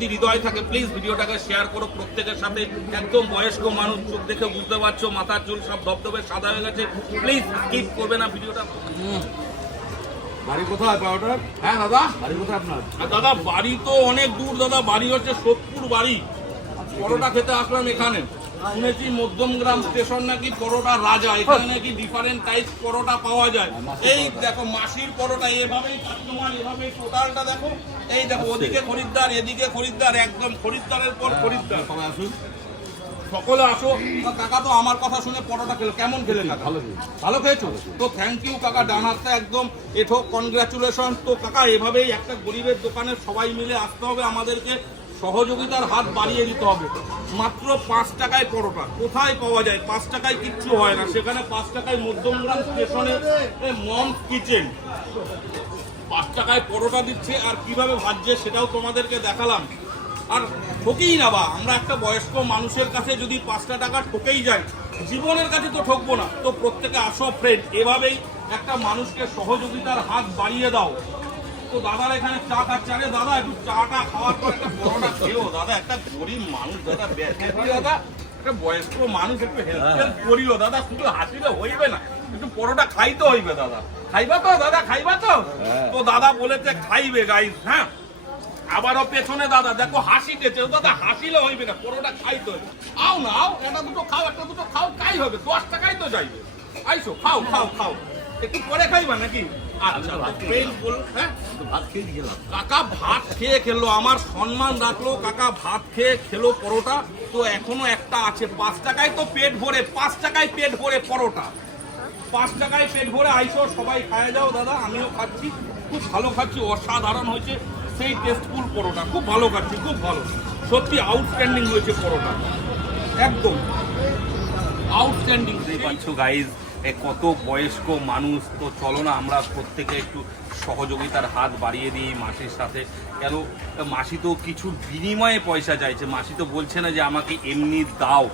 যদি হৃদয় থাকে প্লিজ ভিডিওটাকে শেয়ার করো প্রত্যেকের সাথে। একদম বয়স্ক মানুষ চোখ দেখে বুঝতে পারছ মাথার চুল সব ধবধবে সাদা হয়ে গেছে। প্লিজ স্কিপ করবে না ভিডিওটা। বাড়ি কোথায় পাউডার হ্যাঁ দাদা। বাড়ি কোথায় আপনার? দাদা বাড়ি তো অনেক দূর দাদা। বাড়ি হচ্ছে সোদপুর বাড়ি। পরোটা খেতে আসলাম এখানে। শুনেছি মধ্যমগ্রাম স্টেশন নাকি পরোটা রাজা? এখানে নাকি ডিফারেন্ট টাইপ পরোটা পাওয়া যায়। এই দেখো মাসির পরোটা এভাবেই কাস্টমার এভাবেই টোটালটা দেখো। এই দেখো ওদিকে খরিদ্দার এদিকে খরিদ্দার একদম খরিদ্দারের পর খরিদ্দার। সবাই আসুন। সকলে আসো। কাকা তো আমার কথা শুনে পরোটা খেলো। কেমন খেলে কাকা? ভালো ভালো খেয়েছো? তো থ্যাংক ইউ কাকা ডান হাতটা একদম এঠো। কনগ্রাচুলেশন তো কাকা এভাবেই একটা গরিবের দোকানে সবাই মিলে আসতে হবে আমাদেরকে। সহযোগিতার হাত বাড়িয়ে দিতে হবে। মাত্র পাঁচ টাকায় পরোটা। কোথায় পাওয়া যায়? পাঁচ টাকায় কিচ্ছু হয় না। সেখানে পাঁচ টাকায় মধ্যমগ্রাম স্টেশনে মম কিচেন। পাঁচ টাকায় পরোটা দিচ্ছে আর কীভাবে ভাজছে সেটাও তোমাদেরকে দেখালাম। আর ঠকেই না বা। আমরা একটা বয়স্ক মানুষের কাছে যদি পাঁচটা টাকা ঠকেই যাই জীবনের কাছে তো ঠকবো না। তো প্রত্যেকে আসো ফ্রেন্ড এভাবেই একটা মানুষকে সহযোগিতার হাত বাড়িয়ে দাও। তো দাদার এখানে চা খাচ্ছে। আরে দাদা একটু চাটা খাওয়ার পর একটা দাদা একটা গরিব মানুষ দাদা দাদা। একটা বয়স্ক মানুষ একটু হেল্প হেল্প করিও। দাদা শুধু হাসিলে হইবে না একটু পরোটা খাইতে হইবে দাদা। খাইবা তো দাদা খাইবা তো? তো দাদা বলেছে খাইবে গাইস হ্যাঁ? আবারও পেছনে দাদা দেখো হাসিতেছে দাদা হাসিলে হইবে না পরোটা খাইতে হইবে। আও না আও একটা দুটো খাও একটা দুটো খাও খাই হবে? দশ টাকাই তো যাইবে। আইসো খাও খাও খাও। একটু পরে খাইবা নাকি? আচ্ছা পেইনফুল হ্যাঁ? ভাত খেয়ে গেলাম কাকা ভাত খেয়ে খেলো আমার সম্মান রাখল কাকা ভাত খেয়ে খেলো পরোটা। তো এখনও একটা আছে পাঁচ টাকায় তো পেট ভরে পাঁচ টাকায় পেট ভরে পরোটা। পাঁচ টাকায় পেট ভরে আইসো সবাই খায় যাও দাদা আমিও খাচ্ছি। খুব ভালো খাচ্ছি অসাধারণ হয়েছে সেই টেস্টফুল পরোটা খুব ভালো খাচ্ছি খুব ভালো। সত্যি আউটস্ট্যান্ডিং হয়েছে পরোটা। একদম। আউটস্ট্যান্ডিং পাচ্ছ গাইজ কত বয়স্ক মানুষ, তো চলো না আমরা প্রত্যেকে একটু সহযোগিতার হাত বাড়িয়ে দিই মাসির সাথে। কেন? মাসি তো কিছু বিনিময়ে পয়সা চাইছে। মাসি তো বলছে না যে আমাকে এমনি দাও,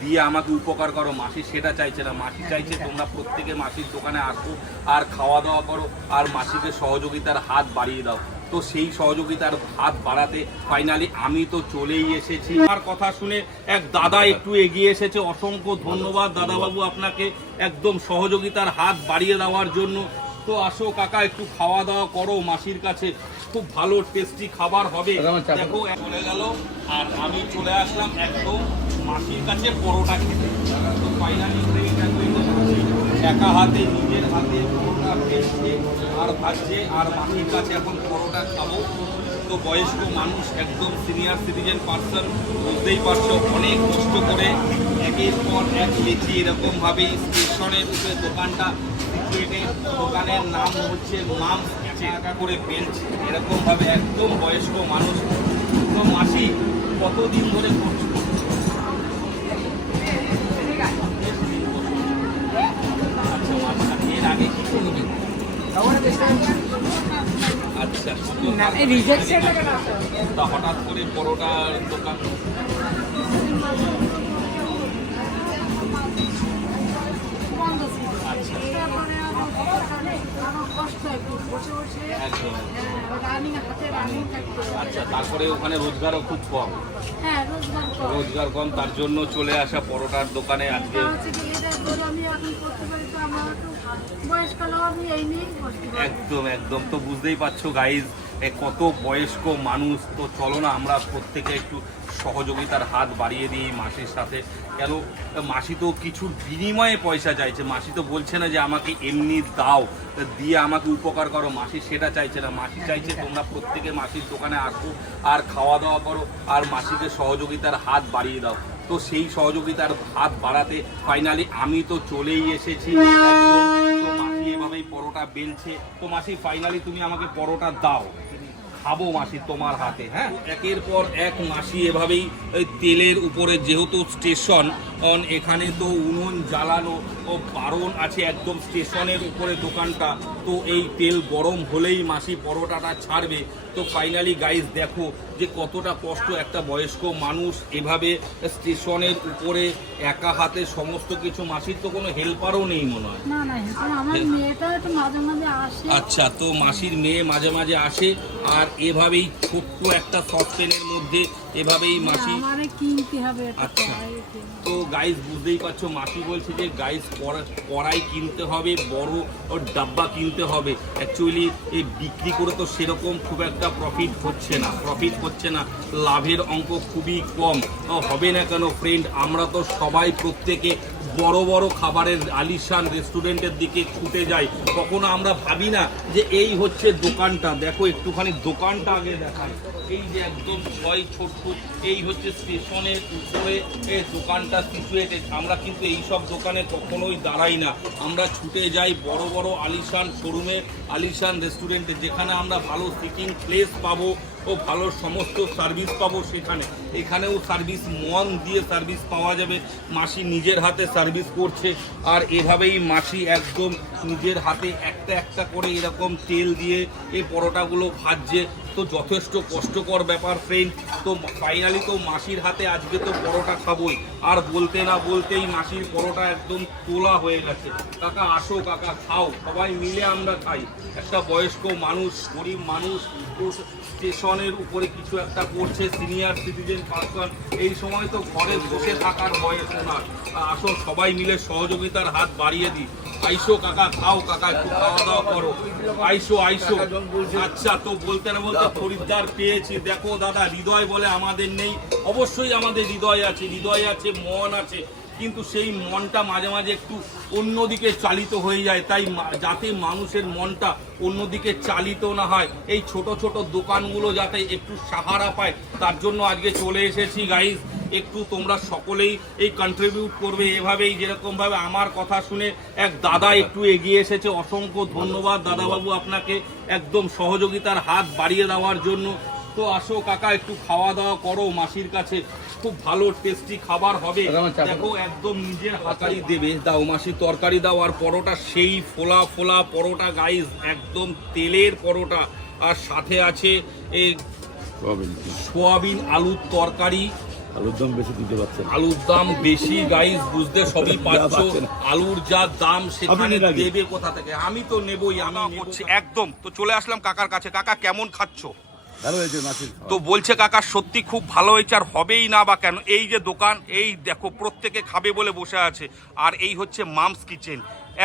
দিয়ে আমাকে উপকার করো। মাসি সেটা চাইছে না। মাসি চাইছে তোমরা প্রত্যেকে মাসির দোকানে আসো আর খাওয়া দাওয়া করো আর মাসিকে সহযোগিতার হাত বাড়িয়ে দাও। তো সেই সহযোগিতার হাত বাড়াতে ফাইনালি আমি তো চলেই এসেছি। আমার কথা শুনে এক দাদা একটু এগিয়ে এসেছে। অসংখ্য ধন্যবাদ দাদাবাবু আপনাকে একদম সহযোগিতার হাত বাড়িয়ে দেওয়ার জন্য। তো আসো কাকা একটু খাওয়া দাওয়া করো মাসির কাছে খুব ভালো টেস্টি খাবার হবে। দেখো চলে গেল আর আমি চলে আসলাম একদম মাসির কাছে পরোটা খেতে। তো ফাইনালি একা হাতে, নিজের হাতে পরোটা বেলছে আর ভাজছে, আর মাসির কাছে এখন পরোটা খাব। তো বয়স্ক মানুষ, একদম সিনিয়র সিটিজেন পার্সন বুঝতেই পারছ, অনেক কষ্ট করে একের পর এক লেচি এরকমভাবেই স্টেশনের উপরে দোকানটা দোকানের নাম হচ্ছে মাম একা করে বেলছে এরকমভাবে একদম বয়স্ক মানুষ। তো মাসি, কতদিন ধরে করছ? আচ্ছা। হঠাৎ করে পরোটার দোকান আচ্ছা। আচ্ছা তারপরে ওখানে রোজগারও খুব কম। হ্যাঁ রোজগার রোজগার কম তার জন্য চলে আসা পরোটার দোকানে আজকে একদম একদম। তো বুঝতেই পারছ গাইজ কত বয়স্ক মানুষ। তো চলো না, আমরা প্রত্যেকে একটু সহযোগিতার হাত বাড়িয়ে দিই মাসির সাথে। কেন? মাসি তো কিছু বিনিময়ে পয়সা চাইছে। মাসি তো বলছে না যে আমাকে এমনি দাও। দিয়ে আমাকে উপকার করো। মাসি সেটা চাইছে না। মাসি চাইছে তোমরা প্রত্যেকে মাসির দোকানে আসো আর খাওয়া দাওয়া করো আর মাসিকে সহযোগিতার হাত বাড়িয়ে দাও। তো সেই সহযোগিতার হাত বাড়াতে ফাইনালি আমি তো চলেই এসেছি। একদম। এভাবেই পরোটা বেলছে। তো মাসি ফাইনালি তুমি আমাকে পরোটা দাও। খাব মাসি তোমার হাতে হ্যাঁ? একের পর এক মাসি এভাবেই ওই তেলের উপরে যেহেতু স্টেশন অন এখানে তো উনুন জ্বালানো ও বারণ আছে একদম স্টেশনের উপরে দোকানটা। তো এই তেল গরম হলেই মাসি পরোটাটা ছাড়বে। তো ফাইনালি গাইজ দেখো যে কতটা কষ্ট একটা বয়স্ক মানুষ এভাবে স্টেশনের উপরে একা হাতে সমস্ত কিছু মাসির তো কোনো হেল্পারও নেই মনে হয়। আচ্ছা তো মাসির মেয়ে মাঝে মাঝে আসে আর এভাবেই ছোট্ট একটা সসপ্যানের মধ্যে এভাবেই মাসি আমারে কিনতে হবে আচ্ছা। তো গাইস বুঝতেই পারছ মাসি বলছে যে গাইস কড়াই কিনতে হবে বড় ডাব্বা কিনতে হবে। অ্যাকচুয়ালি এই বিক্রি করে তো সেরকম খুব একটা প্রফিট হচ্ছে না। প্রফিট হচ্ছে না। লাভের অঙ্ক খুবই কম। হবে না কেন ফ্রেন্ড আমরা তো সবাই প্রত্যেকে বড় বড় খাবারের আলিশান রেস্টুরেন্টের দিকে ছুটে যাই কখনো আমরা ভাবি না যে এই হচ্ছে দোকানটা। দেখো, একটুখানি দোকানটা আগে দেখাই। এই যে একদম ছয় ছোট্ট, এই হচ্ছে স্টেশনের উপরে এই দোকানটা সিচুয়েটেড আমরা কিন্তু এই সব দোকানে কখনোই দাঁড়াই না। আমরা ছুটে যাই বড় বড় আলিশান শোরুমে, আলিশান রেস্টুরেন্টে, যেখানে আমরা ভালো সিটিং প্লেস পাবো। ও ভালো সমস্ত সার্ভিস পাবো সেখানে। এখানেও সার্ভিস মন দিয়ে সার্ভিস পাওয়া যাবে। মাসি নিজের হাতে সার্ভিস করছে। আর এভাবেই মাসি একদম নিজের হাতে একটা একটা করে এরকম তেল দিয়ে এই পরোটাগুলো ভাজছে। তো যথেষ্ট কষ্টকর ব্যাপার ফ্রেন্ড তো ফাইনালি তো মাসির হাতে আজকে তো পরোটা খাবই। আর বলতে না বলতেই মাসির পরোটা একদম তোলা হয়ে গেছে। কাকা, আসো কাকা, খাও। সবাই মিলে আমরা খাই। একটা বয়স্ক মানুষ, গরিব মানুষ স্টেশনের উপরে কিছু একটা করছে সিনিয়র সিটিজেন পার্সন এই সময় তো ঘরে বসে থাকার বয়স ওনার। আসো, সবাই মিলে সহযোগিতার হাত বাড়িয়ে দিই। আইসো কাকা, খাও কাকা, একটু খাওয়া দাওয়া করো। আইসো আইসো। আচ্ছা তো বলতে না বলতে খরিদ্দার পেয়েছি। দেখো দাদা, হৃদয় বলে আমাদের নেই। অবশ্যই আমাদের হৃদয় আছে হৃদয় আছে, মন আছে। কিন্তু সেই মনটা মাঝে মাঝে একটু অন্যদিকে চালিত হয়ে যায়। তাই যাতে মানুষের মনটা অন্যদিকে চালিত না হয়, এই ছোট ছোট দোকানগুলো যাতে একটু সাহারা পায়, তার জন্য আজকে চলে এসেছি গাইজ একটু তোমরা সকলেই এই কন্ট্রিবিউট করবে এভাবেই যেরকমভাবে আমার কথা শুনে এক দাদা একটু এগিয়ে এসেছে। অসংখ্য ধন্যবাদ দাদাবাবু আপনাকে একদম সহযোগিতার হাত বাড়িয়ে দেওয়ার জন্য। তো আসো কাকা একটু খাওয়া দাওয়া করো মাসির কাছে। খুব ভালো টেস্টি খাবার হবে। দেখো একদম নিজের হাতারি দেবে। দাও মাসি তরকারি দাও। আর পরোটা সেই ফোলা ফোলা পরোটা গাইজ একদম তেলের পরোটা। আর সাথে আছে এই সোয়াবিন আলুর তরকারি। আলুর দাম বেশি দিতে পারছেন। আলুর দাম বেশি গাইস বুঝতে সবই পাচ্ছ আলুর যা দাম সেখানে। দেবে কোথা থেকে? আমি তো নেবই আমি করছি একদম। তো চলে আসলাম কাকার কাছে। কাকা কেমন খাচ্ছ? ভালো হয়েছে মাছের তো বলছে কাকা সত্যি খুব ভালো হয়েছে আর হবেই না বা কেন? এই যে দোকান এই দেখো প্রত্যেকে খাবে বলে বসে আছে। আর এই হচ্ছে মামস কিচেন।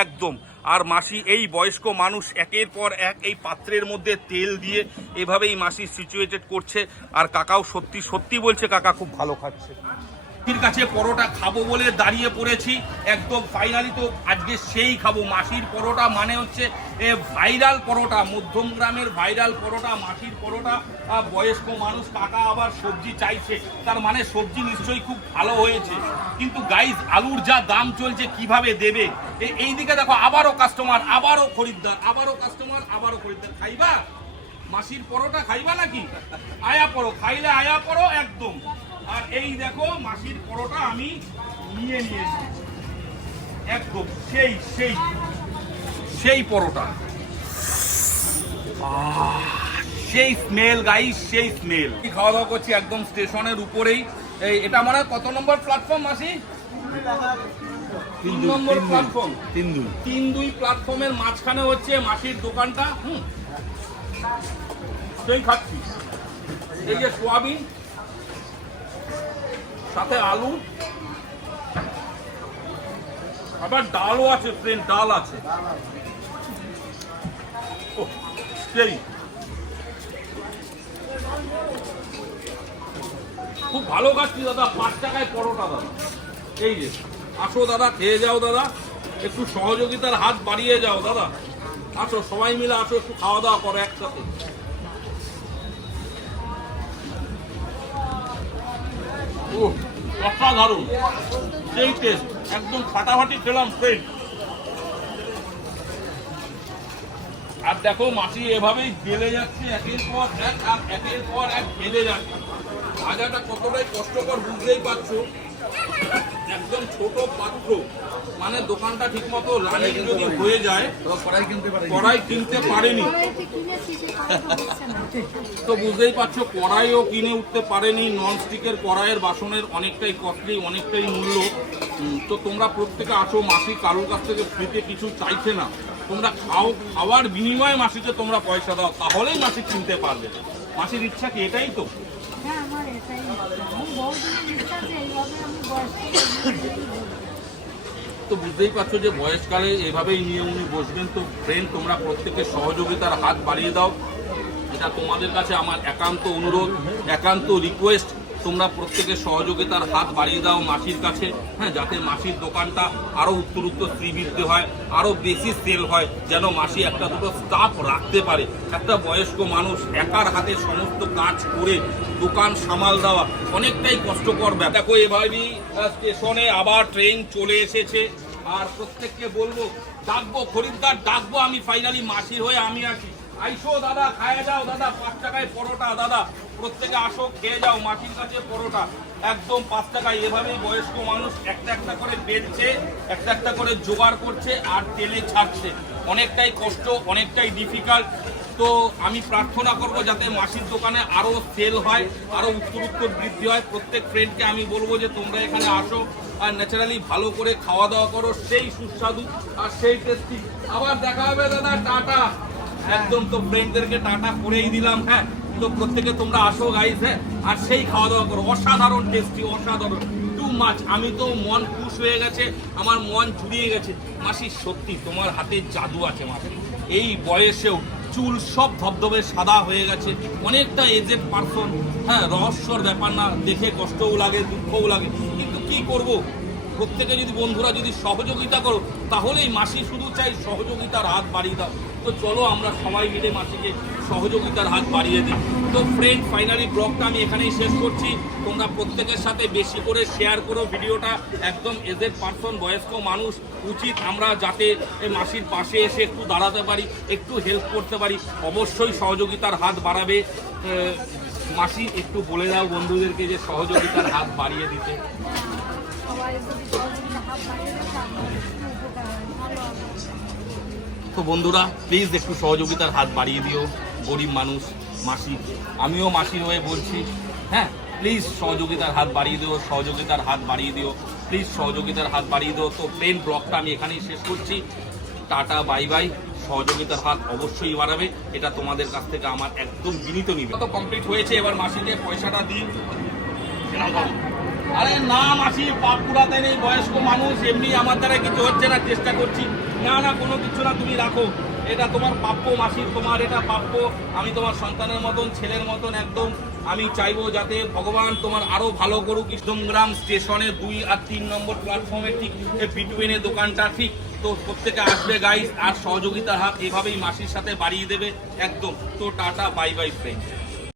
একদম। আর মাসি এই বয়স্ক মানুষ একের পর এক এই পাত্রের মধ্যে তেল দিয়ে এভাবেই মাসি সিচুয়েটেড করছে। আর কাকাও সত্যি সত্যি বলছে, কাকা খুব ভালো খাচ্ছে। মাসির কাছে পরোটা খাব বলে দাঁড়িয়ে পড়েছি, একদম ফাইনালি তো আজকে সেই খাব। মাসির পরোটা মানে হচ্ছে এ ভাইরাল পরোটা, মধ্যম গ্রামের ভাইরাল পরোটা মাসির পরোটা বয়স্ক মানুষ কাকা আবার সবজি চাইছে। তার মানে সবজি নিশ্চয়ই খুব ভালো হয়েছে। কিন্তু গাইজ আলুর যা দাম চলছে কীভাবে দেবে? এই দিকে দেখো, আবারও কাস্টমার আবারও খরিদ্দার, আবারও কাস্টমার আবারও খরিদ্দার। খাইবা? মাসির পরোটা খাইবা নাকি? আয়া পড়ো খাইলে আয়া পড়ো একদম। আর এই দেখো, মাসির পরোটা আমি নিয়ে নিয়েছি। একদম, সেই সেই। সেই পরোটা। সেই স্মেল গাইস সেই স্মেল খাওয়া দাওয়া করছি একদম স্টেশনের উপরেই। এই এটা মানে কত নম্বর প্ল্যাটফর্ম মাসি? তিন নম্বর প্ল্যাটফর্ম তিন দুই তিন দুই। প্ল্যাটফর্মের মাঝখানে হচ্ছে মাসির দোকানটা হুম। সেই খাচ্ছি। এই যে সোয়াবিন সাথে আলু। আবার ডালও আছে প্লেন ডাল আছে। সেই খুব ভালো খাচ্ছি দাদা, পাঁচ টাকায় পরোটা দাদা। এই যে, আসো দাদা, খেয়ে যাও দাদা। একটু সহযোগিতার হাত বাড়িয়ে যাও দাদা। আসো, সবাই মিলে আসো, একটু খাওয়া দাওয়া করো একসাথে। অসাধারণ। সেই টেস্ট একদম ফাটাফাটি খেলাম ফ্রেন্ড দেখো মাসি এভাবেই গেলে যাচ্ছে একের পর এক আর একের পর এক গেলে যাচ্ছে। ভাজাটা কতটাই কষ্টকর বুঝতেই পারছ? একদম ছোট পাত্র। মানে দোকানটা ঠিক মতো রানিং যদি হয়ে যায় কড়াই কিনতে পারে কড়াই কিনতে পারেনি। তো বুঝতেই পারছ কড়াইও কিনে উঠতে পারেনি। নন স্টিকের কড়াইয়ের বাসনের অনেকটাই কস্টলি অনেকটাই মূল্য। তো তোমরা প্রত্যেকে আসো মাসি কারোর কাছ থেকে ফ্রিতে কিছু চাইছে না। তোমরা খাও খাওয়ার বিনিময়ে মাসিকে তোমরা পয়সা দাও তাহলেই মাসি চিনতে পারবে। মাসির ইচ্ছা কি এটাই তো? হ্যাঁ তো বুঝতেই পারছ যে বয়সকালে এভাবেই নিয়ে উনি বসবেন তো ফ্রেন্ড তোমরা প্রত্যেকের সহযোগিতার হাত বাড়িয়ে দাও। এটা তোমাদের কাছে আমার একান্ত অনুরোধ একান্ত রিকোয়েস্ট তোমরা প্রত্যেকের সহযোগিতার হাত বাড়িয়ে দাও মাসির কাছে হ্যাঁ যাতে মাসির দোকানটা আরও উত্তরোত্তর শ্রীবৃদ্ধি হয় আরও বেশি সেল হয়, যেন মাসি একটা দুটো স্টাফ রাখতে পারে। একটা বয়স্ক মানুষ একার হাতে সমস্ত কাজ করে দোকান সামাল দেওয়া অনেকটাই কষ্টকর ব্যাপার। এভাবেই স্টেশনে আবার ট্রেন চলে এসেছে। আর প্রত্যেককে বলব, ডাকবো, খরিদ্দার, ডাকবো, আমি ফাইনালি মাসির হয়ে আমি আছি। আইসো দাদা খায় যাও দাদা, পাঁচ টাকায় পরোটা, দাদা। প্রত্যেকে আসো, খেয়ে যাও মাটির কাছে পরোটা। একদম পাঁচ টাকায়। এভাবেই বয়স্ক মানুষ একটা একটা করে বেলছে একটা একটা করে জোগাড় করছে আর তেলে ছাড়ছে। অনেকটাই কষ্ট, অনেকটাই ডিফিকাল্ট তো আমি প্রার্থনা করব যাতে মাসির দোকানে আরও সেল হয় আরও উত্তর উত্তর বৃদ্ধি হয়। প্রত্যেক ফ্রেন্ডকে আমি বলব যে, তোমরা এখানে আসো আর ন্যাচারালি ভালো করে খাওয়া দাওয়া করো। সেই সুস্বাদু আর সেই টেস্টি আবার দেখা হবে, দাদা। টাটা। একদম তো ফ্রেন্ডদেরকে টাটা করেই দিলাম হ্যাঁ? তো প্রত্যেকে তোমরা আসো গাইস হ্যাঁ? আর সেই খাওয়া দাওয়া করো। অসাধারণ টেস্টি অসাধারণ। টু মাছ আমি তো মন খুশ হয়ে গেছে, আমার মন জুড়িয়ে গেছে। মাসি, সত্যি, তোমার হাতে জাদু আছে, মাসি। এই বয়সেও চুল সব ধবধবে, সাদা হয়ে গেছে। অনেকটা এজেড পারসন হ্যাঁ? রহস্যর ব্যাপার না, দেখে কষ্টও লাগে, দুঃখও লাগে। কিন্তু কি করব? প্রত্যেকে যদি বন্ধুরা যদি সহযোগিতা করো, তাহলেই মাসি শুধু চাই সহযোগিতার হাত বাড়িয়ে দাও। তো চলো আমরা সবাই মিলে মাসিকে সহযোগিতার হাত বাড়িয়ে দিই। তো ফ্রেন্ড ফাইনালি ব্লগটা আমি এখানেই শেষ করছি। তোমরা প্রত্যেকের সাথে বেশি করে শেয়ার করো ভিডিওটা। একদম এজেড পার্সন বয়স্ক মানুষ, উচিত আমরা যাতে মাসির পাশে এসে একটু দাঁড়াতে পারি, একটু হেল্প করতে পারি। অবশ্যই সহযোগিতার হাত বাড়াবে। মাসি, একটু বলে দাও বন্ধুদেরকে যে সহযোগিতার হাত বাড়িয়ে দিতে সবাই যদি সহযোগিতা হাত বাড়িয়ে দেয় তাহলে একটু উপকার হয় ভালো হবে তো বন্ধুরা প্লিজ একটু সহযোগিতার হাত বাড়িয়ে দিও, গরিব মানুষ, মাসি। আমিও মাসির হয়ে বলছি হ্যাঁ প্লিজ সহযোগিতার হাত বাড়িয়ে দিও, সহযোগিতার হাত বাড়িয়ে দিও প্লিজ সহযোগিতার হাত বাড়িয়ে দিও। তো প্লেন ব্লগটা আমি এখানেই শেষ করছি। টাটা বাই বাই সহযোগিতার হাত অবশ্যই বাড়াবে, এটা তোমাদের কাছ থেকে আমার একদম বিনীত নিবে তো কমপ্লিট হয়েছে, এবার মাসিকে পয়সাটা দিই আরে না, মাসি, পাপ নেই, বয়স্ক মানুষ, এমনি আমার দ্বারা কিছু হচ্ছে না, চেষ্টা করছি। না না, কোনো কিছু না, তুমি রাখো। এটা তোমার প্রাপ্য মাসির তোমার এটা প্রাপ্য। আমি তোমার সন্তানের মতন, ছেলের মতন একদম। আমি চাইব যাতে ভগবান তোমার আরও ভালো করুক। ইসলামগ্রাম স্টেশনে দুই আর তিন নম্বর প্ল্যাটফর্মে ঠিক বিটুইনে দোকানটা ঠিক। তো প্রত্যেকে আসবে গাইস আর সহযোগিতার হাত এভাবেই মাসির সাথে বাড়িয়ে দেবে একদম। তো টাটা বাই বাই ফ্রেন্ড